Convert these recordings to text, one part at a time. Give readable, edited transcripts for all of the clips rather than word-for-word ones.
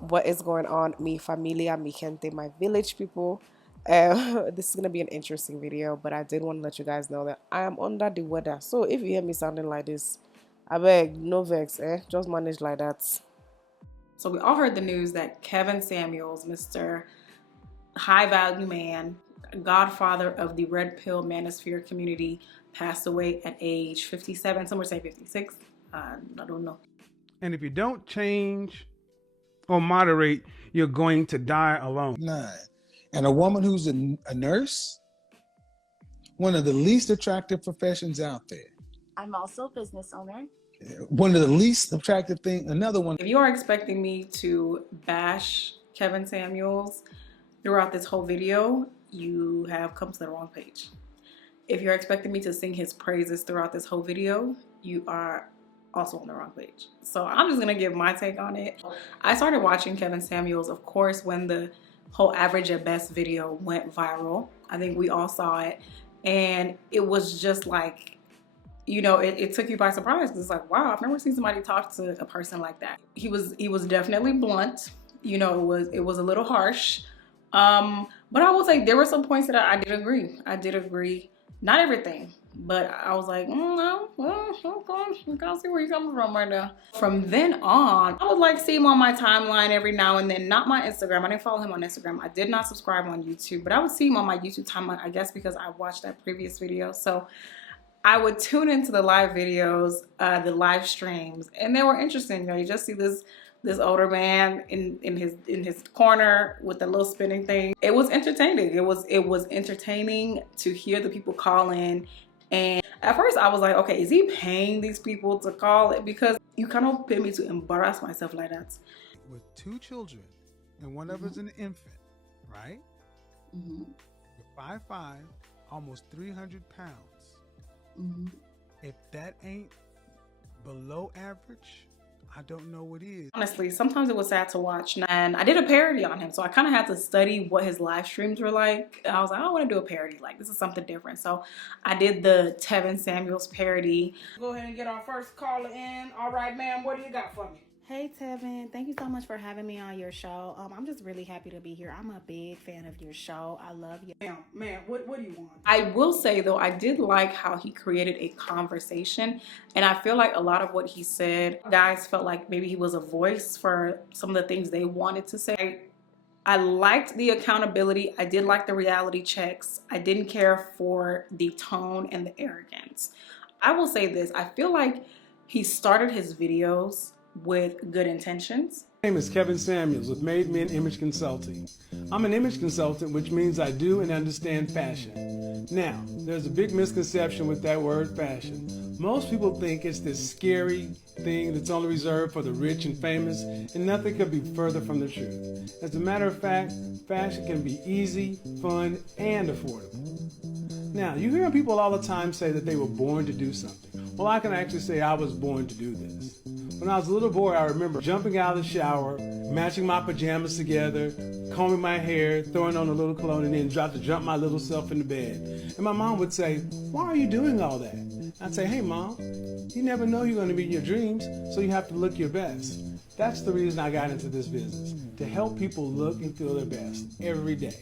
What is going on, mi familia, mi gente, my village people? This is gonna be an interesting video, but I did want to let you guys know that I am under the weather. So if you hear me sounding like this, I beg, no vex, just manage like that. So we all heard the news that Kevin Samuels, Mr. High Value Man, godfather of the red pill manosphere community, passed away at age 57. Some would say 56. I don't know. And if you don't change or moderate, you're going to die alone. 9. And a woman who's a nurse, one of the least attractive professions out there. I'm also a business owner. One of the least attractive things, another one. If you are expecting me to bash Kevin Samuels throughout this whole video, you have come to the wrong page. If you're expecting me to sing his praises throughout this whole video, you are also on the wrong page. So I'm just gonna give my take on it. I started watching Kevin Samuels, of course, when the whole average at best video went viral. I think we all saw it. And it was just like, you know, it took you by surprise. It's like, wow, I've never seen somebody talk to a person like that. He was definitely blunt. You know, it was a little harsh. But I will say there were some points that I did agree. I did agree. Not everything, but I was like, no, well, okay, I can see where you're coming from right now. From then on, I would like see him on my timeline every now and then. Not my Instagram. I didn't follow him on Instagram. I did not subscribe on YouTube, but I would see him on my YouTube timeline, I guess because I watched that previous video. So I would tune into the live videos, the live streams, and they were interesting. You know, you just see this older man in his corner with the little spinning thing. It was entertaining. It was entertaining to hear the people call in. And at first I was like, okay, is he paying these people to call it? Because you kind of pay me to embarrass myself like that. With 2 children, and one of us an infant, right? Mm-hmm. You're 5'5", almost 300 pounds. Mm-hmm. If that ain't below average, I don't know what is. Honestly, sometimes it was sad to watch. And I did a parody on him, so I kind of had to study what his live streams were like. I was like, I want to do a parody. Like, this is something different. So I did the Kevin Samuels parody. Go ahead and get our first caller in. All right, ma'am, what do you got for me? Hey Tevin, thank you so much for having me on your show. I'm just really happy to be here. I'm a big fan of your show. I love you. Ma'am, what do you want? I will say though, I did like how he created a conversation, and I feel like a lot of what he said, guys felt like maybe he was a voice for some of the things they wanted to say. I liked the accountability. I did like the reality checks. I didn't care for the tone and the arrogance. I will say this, I feel like he started his videos with good intentions. My name is Kevin Samuels with Made Men Image Consulting. I'm an image consultant, which means I do and understand fashion. Now, there's a big misconception with that word fashion. Most people think it's this scary thing that's only reserved for the rich and famous, and nothing could be further from the truth. As a matter of fact, fashion can be easy, fun, and affordable. Now, you hear people all the time say that they were born to do something. Well, I can actually say I was born to do this. When I was a little boy, I remember jumping out of the shower, matching my pajamas together, combing my hair, throwing on a little cologne, and then jump my little self into bed. And my mom would say, why are you doing all that? I'd say, hey mom, you never know you're going to meet your dreams, so you have to look your best. That's the reason I got into this business, to help people look and feel their best every day.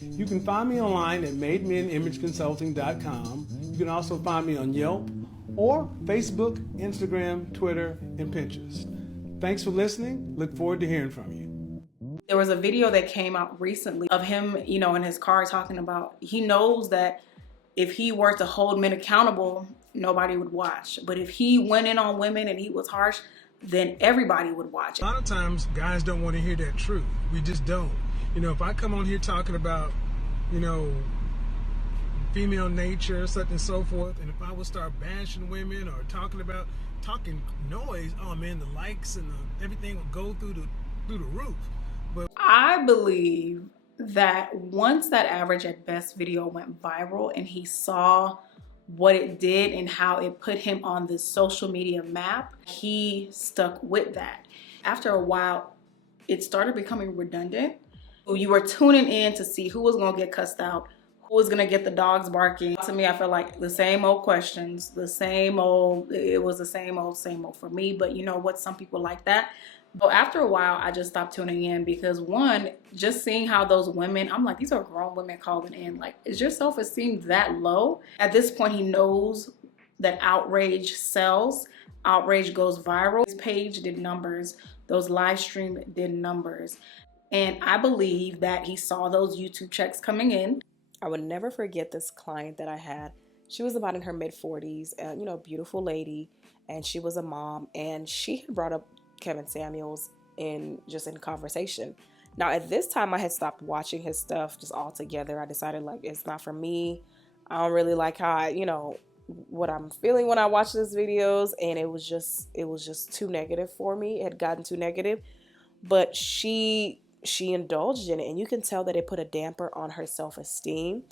You can find me online at mademenimageconsulting.com. You can also find me on Yelp, or Facebook, Instagram, Twitter, and Pinterest. Thanks for listening. Look forward to hearing from you. There was a video that came out recently of him, you know, in his car talking about he knows that if he were to hold men accountable, nobody would watch. But if he went in on women and he was harsh, then everybody would watch. A lot of times, guys don't want to hear that truth. We just don't. You know, if I come on here talking about, you know, female nature, such and so forth, and if I would start bashing women or talking noise, oh man, the likes and everything would go through the roof. But I believe that once that average at best video went viral and he saw what it did and how it put him on the social media map, he stuck with that. After a while, it started becoming redundant. You were tuning in to see who was gonna get cussed out, who was gonna get the dogs barking. To me, I felt like the same old questions, the same old, it was the same old for me. But you know what, some people like that. But after a while, I just stopped tuning in because one, just seeing how those women, I'm like, these are grown women calling in. Like, is your self-esteem that low? At this point, he knows that outrage sells. Outrage goes viral. His page did numbers. Those live stream did numbers. And I believe that he saw those YouTube checks coming in. I would never forget this client that I had. She was about in her mid 40s, and beautiful lady, and she was a mom, and she had brought up Kevin Samuels in conversation. Now at this time, I had stopped watching his stuff just altogether. I decided like it's not for me. I don't really like how what I'm feeling when I watch these videos, and it was just too negative for me. It had gotten too negative, but she indulged in it, and you can tell that it put a damper on her self-esteem,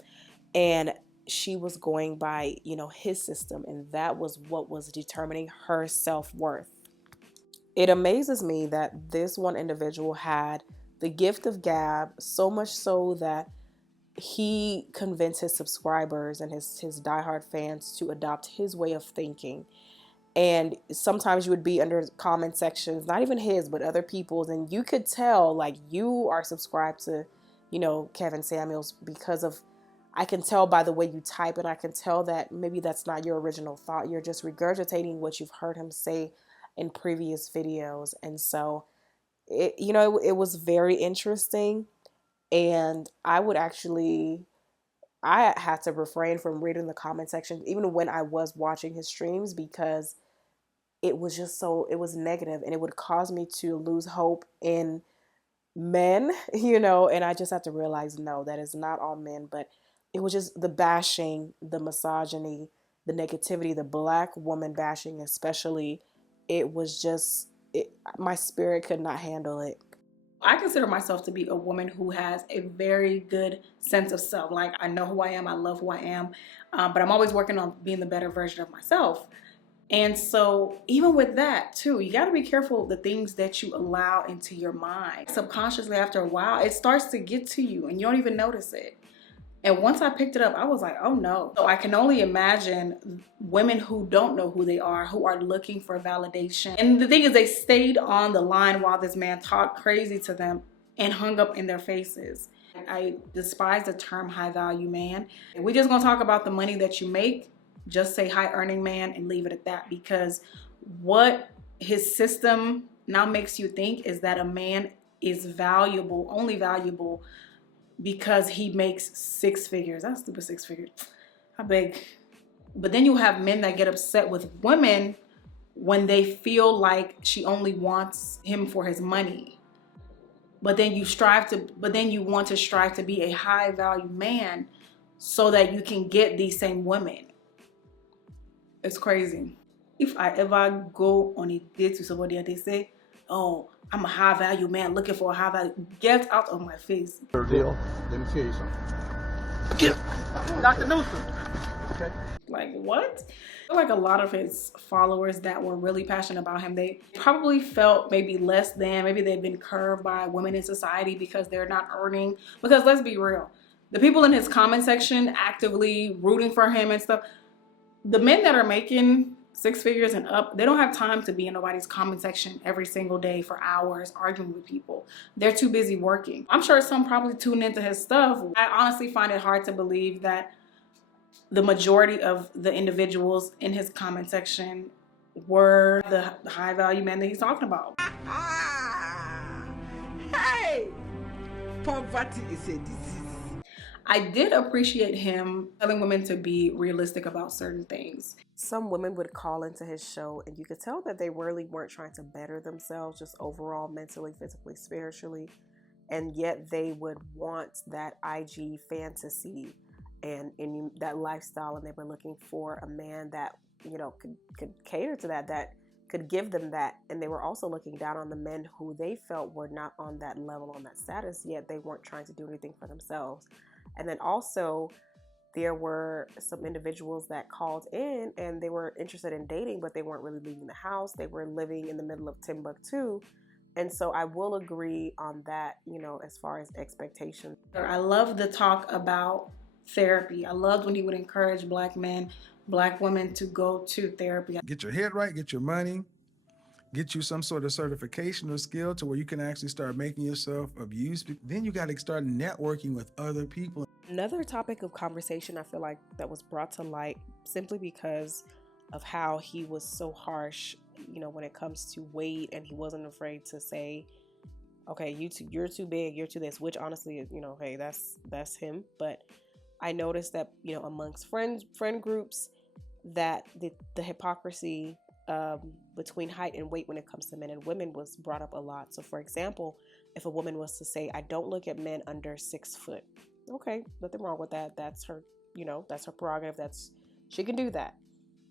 and she was going by his system, and that was what was determining her self-worth. It amazes me that this one individual had the gift of gab, so much so that he convinced his subscribers and his diehard fans to adopt his way of thinking. And sometimes you would be under comment sections, not even his but other people's, and you could tell like you are subscribed to Kevin Samuels because of, I can tell by the way you type, and I can tell that maybe that's not your original thought. You're just regurgitating what you've heard him say in previous videos. And so it was very interesting, and I had to refrain from reading the comment section even when I was watching his streams, because it was negative, and it would cause me to lose hope in men, and I just had to realize, no, that is not all men. But it was just the bashing, the misogyny, the negativity, the black woman bashing especially. It was just my spirit could not handle it. I consider myself to be a woman who has a very good sense of self. Like, I know who I am, I love who I am, but I'm always working on being the better version of myself. And so even with that too, you got to be careful the things that you allow into your mind. Subconsciously, after a while, it starts to get to you and you don't even notice it. And once I picked it up, I was like, oh no. So I can only imagine women who don't know who they are, who are looking for validation. And the thing is, they stayed on the line while this man talked crazy to them and hung up in their faces. I despise the term high value man. And we're just gonna talk about the money that you make. Just say high earning man and leave it at that, because what his system now makes you think is that a man is valuable, only valuable because he makes six figures. That's stupid, six figures. I beg. But then you have men that get upset with women when they feel like she only wants him for his money. But then you want to strive to be a high value man so that you can get these same women. It's crazy. If I ever go on a date with somebody and they say, oh, I'm a high value man looking for a high value, get out of my face. Deal. Let me tell you something. Get Dr. Newsom. Okay. Like, what? I feel like a lot of his followers that were really passionate about him, they probably felt maybe less than, maybe they've been curved by women in society because they're not earning. Because let's be real, the people in his comment section actively rooting for him and stuff, the men that are making six figures and up, they don't have time to be in nobody's comment section every single day for hours arguing with people. They're too busy working. I'm sure some probably tune into his stuff. I honestly find it hard to believe that the majority of the individuals in his comment section were the high value men that he's talking about. Hey, poverty is a disease. I did appreciate him telling women to be realistic about certain things. Some women would call into his show, and you could tell that they really weren't trying to better themselves, just overall, mentally, physically, spiritually. And yet they would want that IG fantasy and in that lifestyle, and they were looking for a man that could cater to that could give them that. And they were also looking down on the men who they felt were not on that level, on that status, yet they weren't trying to do anything for themselves. And then also there were some individuals that called in and they were interested in dating, but they weren't really leaving the house. They were living in the middle of Timbuktu. And so I will agree on that, as far as expectations. I love the talk about therapy. I loved when he would encourage black men, black women to go to therapy. Get your head right, get your money, get you some sort of certification or skill to where you can actually start making yourself of use. Then you got to start networking with other people. Another topic of conversation I feel like that was brought to light simply because of how he was so harsh, when it comes to weight, and he wasn't afraid to say, okay, you're too big, you're too this, which honestly, hey, that's him. But I noticed that, amongst friend groups, that the hypocrisy between height and weight when it comes to men and women was brought up a lot. So for example, if a woman was to say, I don't look at men under 6 foot, okay, nothing wrong with that. That's her, that's her prerogative. She can do that.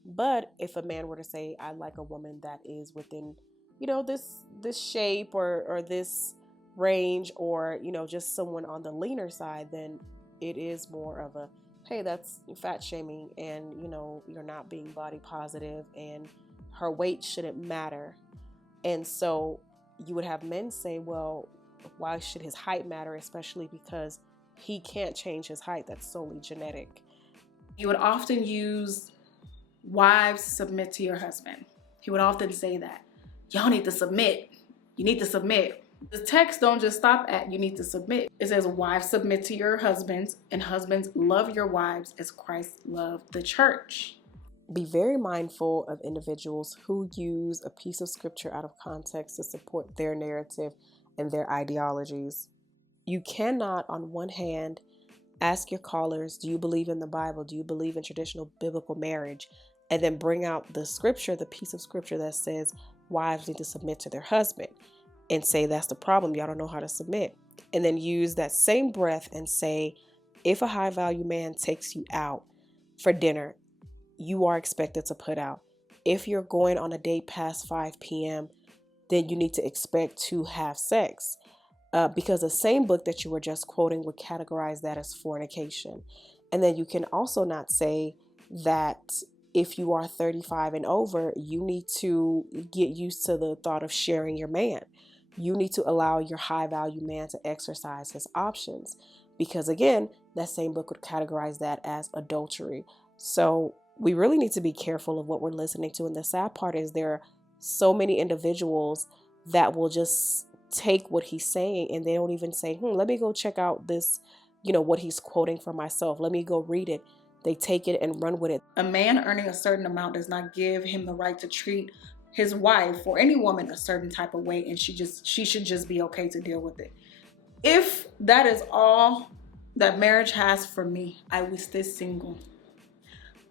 But if a man were to say, I like a woman that is within, this shape or this range, or, just someone on the leaner side, then it is more of a, hey, that's fat shaming, and, you're not being body positive, and her weight shouldn't matter. And so you would have men say, well, why should his height matter, especially because he can't change his height? That's solely genetic. He would often use, wives, submit to your husband. He would often say that. Y'all need to submit. You need to submit. The text don't just stop at you need to submit. It says, wives, submit to your husbands, and husbands, love your wives as Christ loved the church. Be very mindful of individuals who use a piece of scripture out of context to support their narrative and their ideologies. You cannot, on one hand, ask your callers, do you believe in the Bible? Do you believe in traditional biblical marriage? And then bring out the scripture, the piece of scripture that says wives need to submit to their husband, and say that's the problem. Y'all don't know how to submit. And then use that same breath and say, if a high value man takes you out for dinner, you are expected to put out. If you're going on a date past 5 p.m., then you need to expect to have sex. Because the same book that you were just quoting would categorize that as fornication. And then you can also not say that if you are 35 and over, you need to get used to the thought of sharing your man. You need to allow your high value man to exercise his options. Because again, that same book would categorize that as adultery. So we really need to be careful of what we're listening to. And the sad part is there are so many individuals that will just take what he's saying, and they don't even say, let me go check out this, what he's quoting for myself. Let me go read it. They take it and run with it. A man earning a certain amount does not give him the right to treat his wife or any woman a certain type of way, and she should just be okay to deal with it. If that is all that marriage has for me, I would stay single.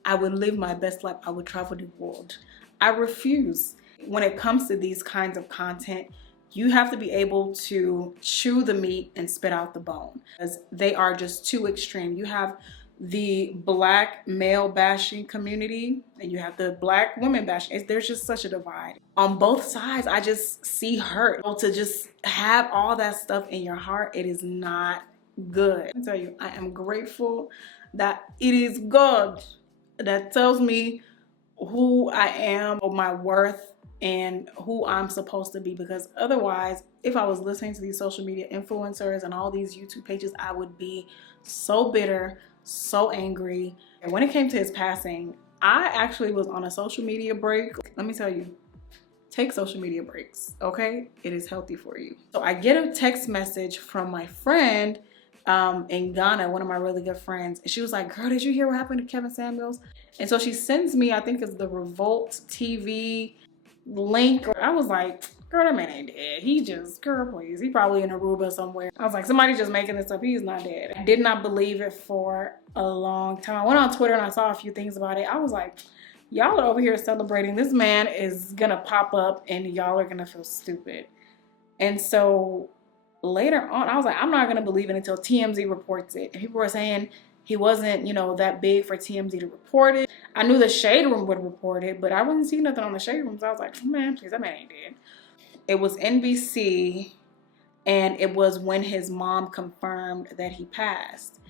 I would live my best life. I would travel the world. I refuse. When it comes to these kinds of content, you have to be able to chew the meat and spit out the bone, because they are just too extreme. You have the black male bashing community, and you have the black women bashing. There's just such a divide. On both sides, I just see hurt. To just have all that stuff in your heart, it is not good. I tell you, I am grateful that it is God that tells me who I am, or my worth, and who I'm supposed to be. Because otherwise, if I was listening to these social media influencers and all these YouTube pages, I would be so bitter, so angry. And when it came to his passing, I actually was on a social media break. Let me tell you, take social media breaks, okay? It is healthy for you. So I get a text message from my friend in Ghana, one of my really good friends. And she was like, girl, did you hear what happened to Kevin Samuels? And so she sends me, I think it's the Revolt TV link. I was like, girl, that man ain't dead. He just, girl, please. He probably in Aruba somewhere. I was like, somebody just making this up. He's not dead. I did not believe it for a long time. I went on Twitter and I saw a few things about it. I was like, y'all are over here celebrating. This man is gonna pop up and y'all are gonna feel stupid. And so later on, I was like, I'm not gonna believe it until TMZ reports it. And people were saying he wasn't, that big for TMZ to report it. I knew the Shade Room would report it, but I wouldn't see nothing on the Shade Room. So I was like, man, please, that man ain't dead. It was NBC, and it was when his mom confirmed that he passed.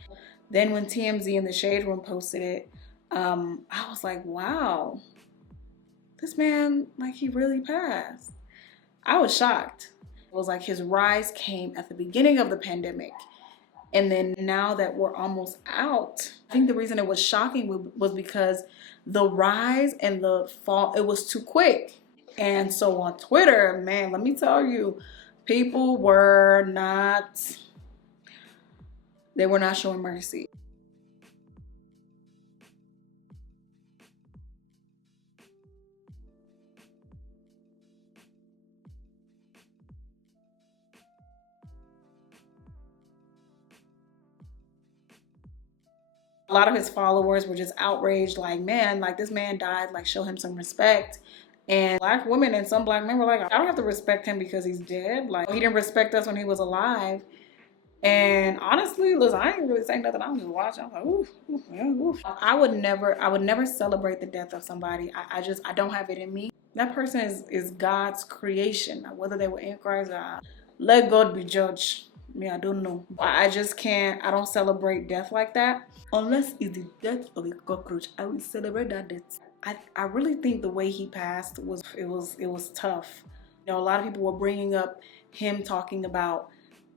Then when TMZ and the Shade Room posted it, I was like, wow, this man, like, he really passed. I was shocked. It was like his rise came at the beginning of the pandemic. And then now that we're almost out, I think the reason it was shocking was because the rise and the fall, it was too quick. And so on Twitter, man, let me tell you, people were not, they were not showing mercy. A lot of his followers were just outraged, like, man, like this man died, like show him some respect. And black women and some black men were like, I don't have to respect him because he's dead. Like, he didn't respect us when he was alive. And honestly, listen, I ain't really saying nothing. I'm just watching. I'm like, ooh, ooh, yeah, ooh. I would never celebrate the death of somebody. I don't have it in me. That person is God's creation. Whether they were in Christ or let God be judged. Me, I don't know. I just can't. I don't celebrate death like that. Unless it's the death of a cockroach, I will celebrate that death. I really think the way he passed was tough. You know, a lot of people were bringing up him talking about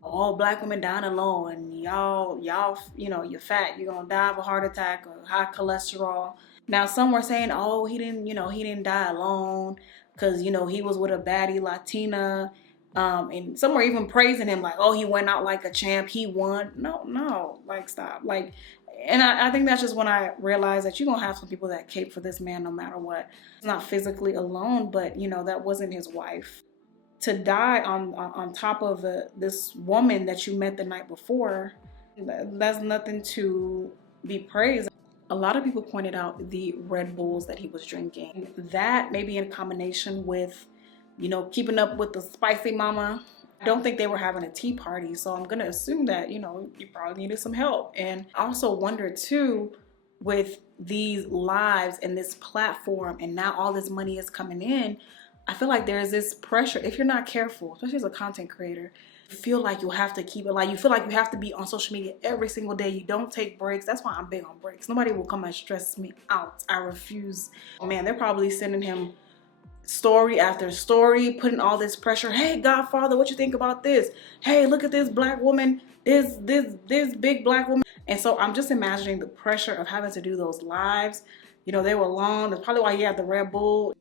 all black women dying alone, and y'all, you know, you're fat, you're gonna die of a heart attack or high cholesterol. Now some were saying, oh, he didn't die alone because, you know, he was with a baddie Latina. And some were even praising him like, oh, he went out like a champ, he won. No, like stop. Like, and I think that's just when I realized that you're gonna have some people that cape for this man no matter what. He's not physically alone, but you know, that wasn't his wife. To die on top of this woman that you met the night before, that's nothing to be praised. A lot of people pointed out the Red Bulls that he was drinking. That maybe in combination with, you know, keeping up with the spicy mama. I don't think they were having a tea party, so I'm gonna assume that, you know, you probably needed some help. And I also wonder too, with these lives and this platform and now all this money is coming in, I feel like there's this pressure, if you're not careful, especially as a content creator, you feel like you have to keep it, like you feel like you have to be on social media every single day. You don't take breaks. That's why I'm big on breaks. Nobody will come and stress me out. I refuse. Man, they're probably sending him story after story, putting all this pressure. Hey, Godfather, what you think about this? Hey, look at this black woman, this big black woman. And so I'm just imagining the pressure of having to do those lives. You know, they were long. That's probably why he had the Red Bull.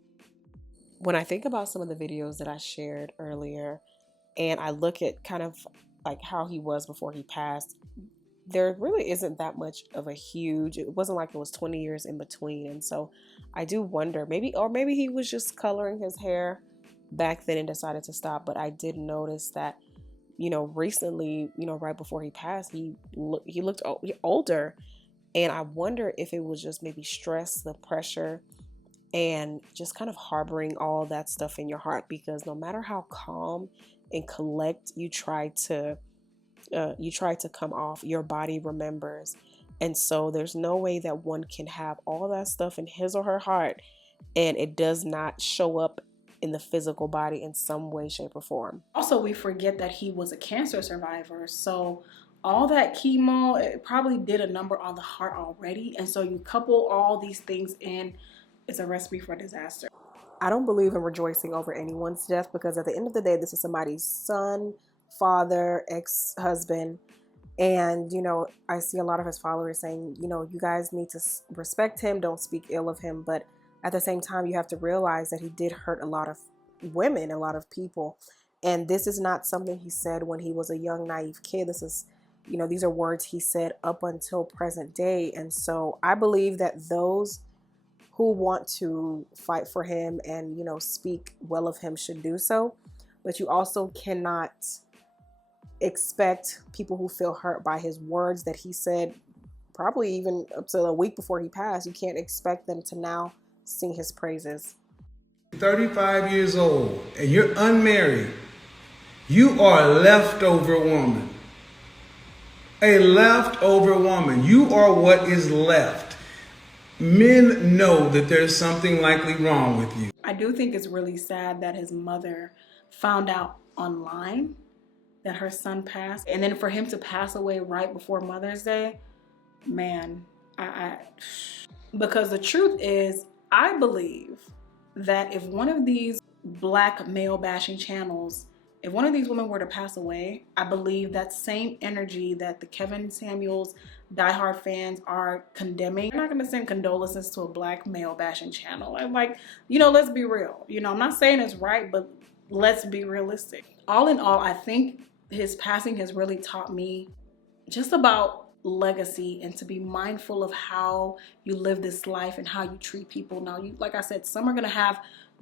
When I think about some of the videos that I shared earlier, and I look at kind of like how he was before he passed, there really isn't that much of a huge, it wasn't like it was 20 years in between. And so I do wonder, maybe he was just coloring his hair back then and decided to stop. But I did notice that, you know, recently, you know, right before he passed, he looked older. And I wonder if it was just maybe stress, the pressure, and just kind of harboring all that stuff in your heart, because no matter how calm and collect you try to come off, your body remembers. And so there's no way that one can have all that stuff in his or her heart and it does not show up in the physical body in some way, shape, or form. Also, we forget that he was a cancer survivor. So all that chemo, it probably did a number on the heart already. And so you couple all these things in, it's a recipe for disaster. I don't believe in rejoicing over anyone's death, because at the end of the day, this is somebody's son, father, ex-husband. And, you know, I see a lot of his followers saying, you know, you guys need to respect him, don't speak ill of him. But at the same time, you have to realize that he did hurt a lot of women, a lot of people. And this is not something he said when he was a young, naive kid. This is, you know, these are words he said up until present day. And so I believe that those who want to fight for him and, you know, speak well of him should do so. But you also cannot expect people who feel hurt by his words that he said probably even up to a week before he passed, you can't expect them to now sing his praises. 35 years old and you're unmarried, you are a leftover woman. A leftover woman. You are what is left. Men know that there's something likely wrong with you. I do think it's really sad that his mother found out online that her son passed. And then for him to pass away right before Mother's Day, man, because the truth is, I believe that if one of these black male bashing channels If one of these women were to pass away, I believe that same energy that the Kevin Samuels diehard fans are condemning, they're not going to send condolences to a black male bashing channel. I'm like, let's be real. I'm not saying it's right, but let's be realistic. All in all, I think his passing has really taught me just about legacy and to be mindful of how you live this life and how you treat people. Now, like I said, some are going to have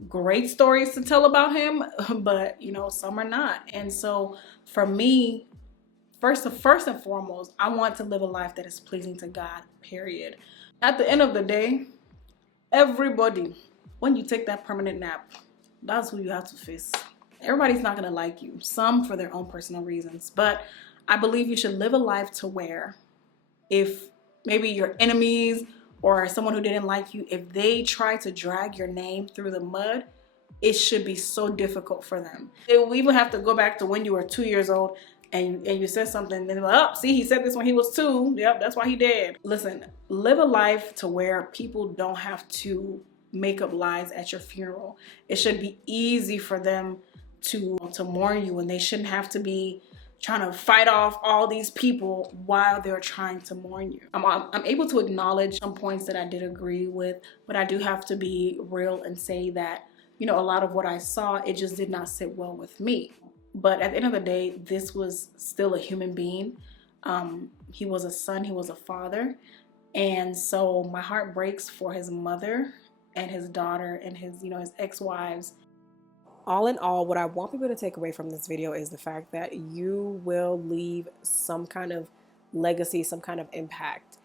great stories to tell about him, but some are not. And so for me, first and foremost, I want to live a life that is pleasing to God, period. At the end of the day, everybody, when you take that permanent nap, that's who you have to face. Everybody's not going to like you, some for their own personal reasons, but I believe you should live a life to where if maybe your enemies or someone who didn't like you, if they try to drag your name through the mud, it should be so difficult for them. They will even have to go back to when you were 2 years old and you said something, and they're like, oh, see, he said this when he was 2. Yep, that's why he did. Listen, live a life to where people don't have to make up lies at your funeral. It should be easy for them to mourn you, and they shouldn't have to be trying to fight off all these people while they're trying to mourn you. I'm able to acknowledge some points that I did agree with, but I do have to be real and say that, a lot of what I saw, it just did not sit well with me. But at the end of the day, this was still a human being. He was a son, he was a father. And so my heart breaks for his mother and his daughter and his ex-wives. All in all, what I want people to take away from this video is the fact that you will leave some kind of legacy, some kind of impact.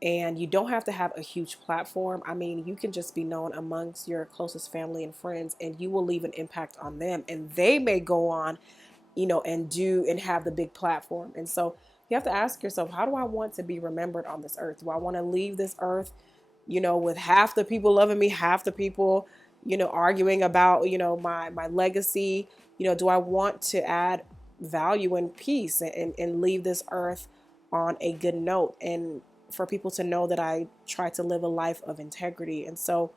And you don't have to have a huge platform. I mean, you can just be known amongst your closest family and friends, and you will leave an impact on them. And they may go on, and do and have the big platform. And so you have to ask yourself, how do I want to be remembered on this earth? Do I want to leave this earth, with half the people loving me, half the people, arguing about, my legacy? Do I want to add value and peace and leave this earth on a good note, and for people to know that I try to live a life of integrity? And so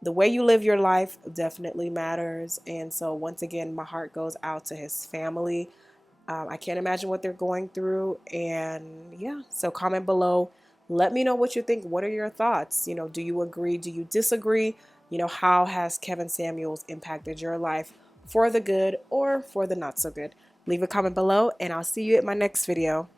the way you live your life definitely matters. And so once again, my heart goes out to his family. I can't imagine what they're going through. And yeah, so comment below. Let me know what you think. What are your thoughts? Do you agree? Do you disagree? How has Kevin Samuels impacted your life for the good or for the not so good? Leave a comment below, and I'll see you at my next video.